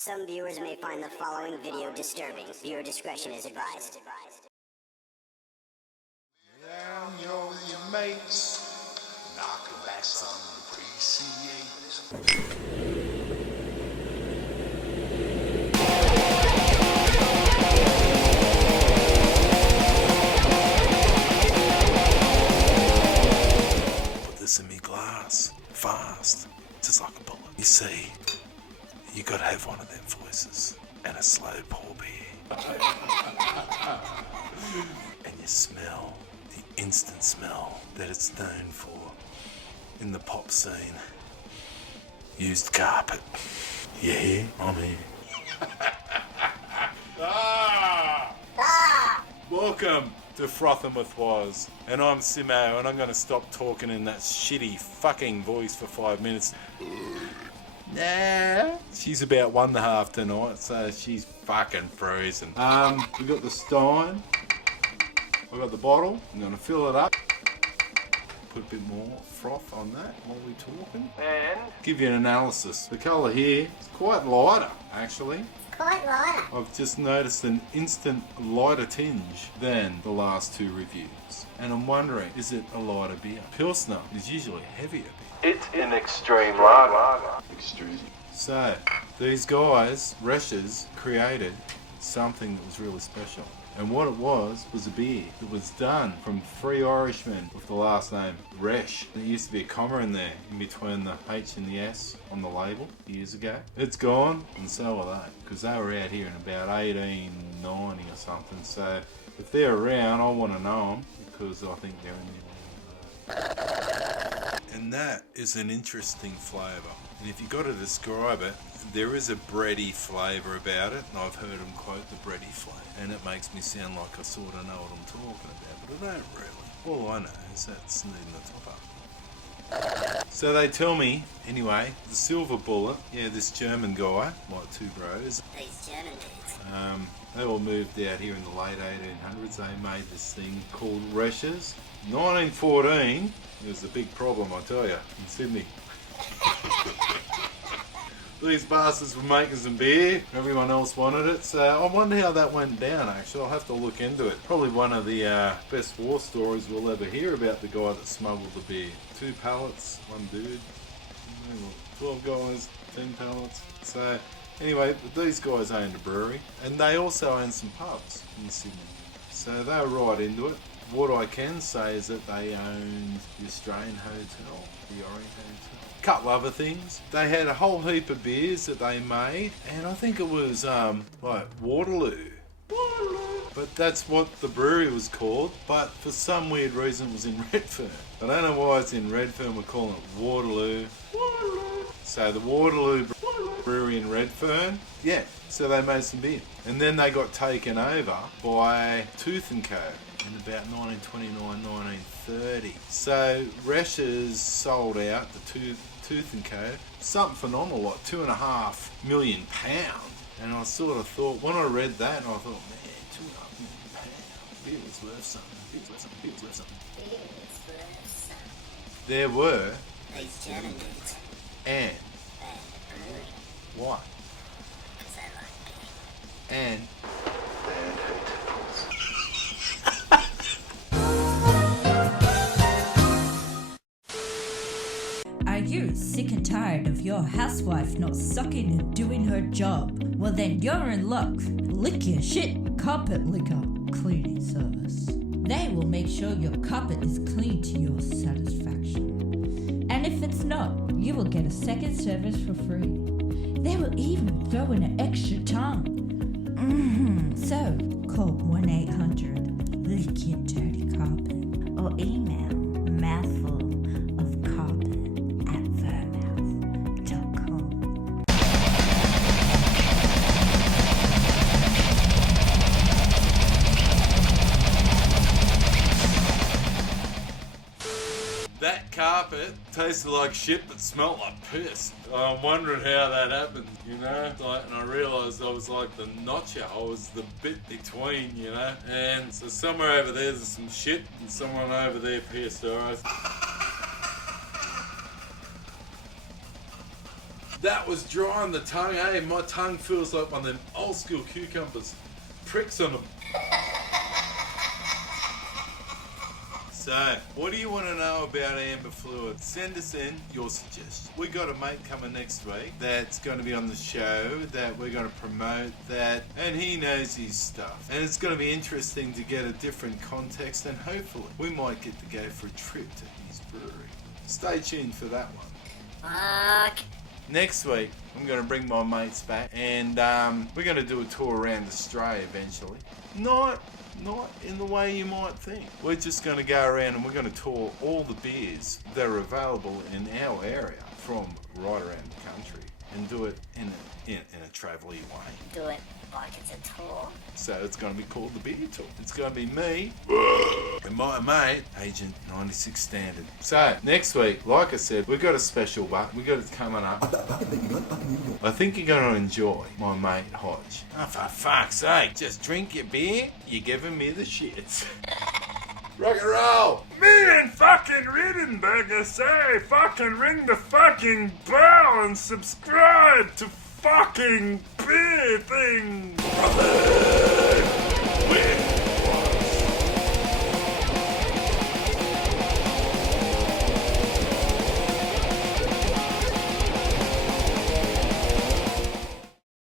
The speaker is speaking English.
Some viewers may find the following video disturbing. Viewer discretion is advised. Down your mates, knocking back some appreciation. Put this in me glass, fast, just like a bullet. You see, you gotta have one of them voices and a slow pour beer. And you smell the instant smell that it's known for in the pop scene. Used carpet. You hear? I'm here. Welcome to Frothin with Woz. And I'm Simo, and I'm gonna stop talking in that shitty fucking voice for 5 minutes. Nah. She's about 1.5 tonight, so she's fucking frozen. We got the stein. I got the bottle. I'm gonna fill it up. Put a bit more froth on that while we're talking. And give you an analysis. The colour here is quite lighter, actually. Quite lighter. I've just noticed an instant lighter tinge than the last two reviews. And I'm wondering, is it a lighter beer? Pilsner is usually heavier beer. It's an extreme lager. Extreme. So, these guys, Reshers, created something that was really special. And what it was a beer that was done from three Irishmen with the last name Resh. There used to be a comma in there, in between the H and the S on the label years ago. It's gone, and so are they, because they were out here in about 1890 or something. So if they're around, I want to know them, because I think they're in there. And that is an interesting flavour. And if you've got to describe it, there is a bready flavour about it, and I've heard them quote the bready flavour. And it makes me sound like I sort of know what I'm talking about, but I don't really. All I know is that's needing the top up. So they tell me, anyway, the Silver Bullet, yeah, this German guy, like two bros. These German dudes. They all moved out here in the late 1800s. They made this thing called Reshers. 1914, it was a big problem, I tell you, in Sydney. These bastards were making some beer, everyone else wanted it, so I wonder how that went down actually. I'll have to look into it. Probably one of the best war stories we'll ever hear about the guy that smuggled the beer. 2 pallets, 1 dude, 12 guys, 10 pallets. So anyway, these guys owned a brewery, and they also owned some pubs in Sydney. So they were right into it. What I can say is that they owned the Australian Hotel, the Orient Hotel. Couple other things. They had a whole heap of beers that they made, and I think it was like Waterloo. But that's what the brewery was called, but for some weird reason it was in Redfern. I don't know why it's in Redfern, we're calling it Waterloo. So the Waterloo Brewery in Redfern, yeah, so they made some beer. And then they got taken over by Tooth & Co. in about 1929, 1930. So Reshers sold out to Tooth & Co. something phenomenal, like £2.5 million. And I sort of thought, when I read that, I thought, man, £2.5 million. Beer was worth something. Beer was worth something. Beer was worth something. Beer was worth something. There were. These German dudes. And. Brewery. Why? Because they like beer. And. Are you sick and tired of your housewife not sucking and doing her job? Well then you're in luck. Lick Your Shit Carpet Licker Cleaning Service. They will make sure your carpet is clean to your satisfaction. And if it's not, you will get a second service for free. They will even throw in an extra tongue. So call 1-800 Lick Your Dirty Carpet or email mouthful of carpet at vermouth.com. That carpet tasted like shit but smelled like piss. I'm wondering how that happened, you know? And I realised I was like the notcher. I was the bit between, you know? And so somewhere over there's some shit and someone over there pissed, alright? That was dry on the tongue, eh? My tongue feels like one of them old school cucumbers. Pricks on them. So, what do you want to know about amber fluid? Send us in your suggestions. We got a mate coming next week that's going to be on the show, that we're going to promote that, and he knows his stuff. And it's going to be interesting to get a different context, and hopefully we might get to go for a trip to his brewery. Stay tuned for that one. Fuck. Next week, I'm going to bring my mates back, and we're going to do a tour around Australia eventually. Not in the way you might think. We're just going to go around and we're going to tour all the beers that are available in our area from right around the country, and do it in a travel-y way. Do it like it's a tour. So it's going to be called the Beer Tour. It's going to be me and my mate, Agent 96 Standard. So next week, like I said, we've got a special one. We've got it coming up. I think you're going to enjoy my mate Hodge. Oh, for fuck's sake, just drink your beer. You're giving me the shits. Rock and roll! Me and fucking Rittenberger say fucking ring the fucking bell and subscribe to fucking beer thing.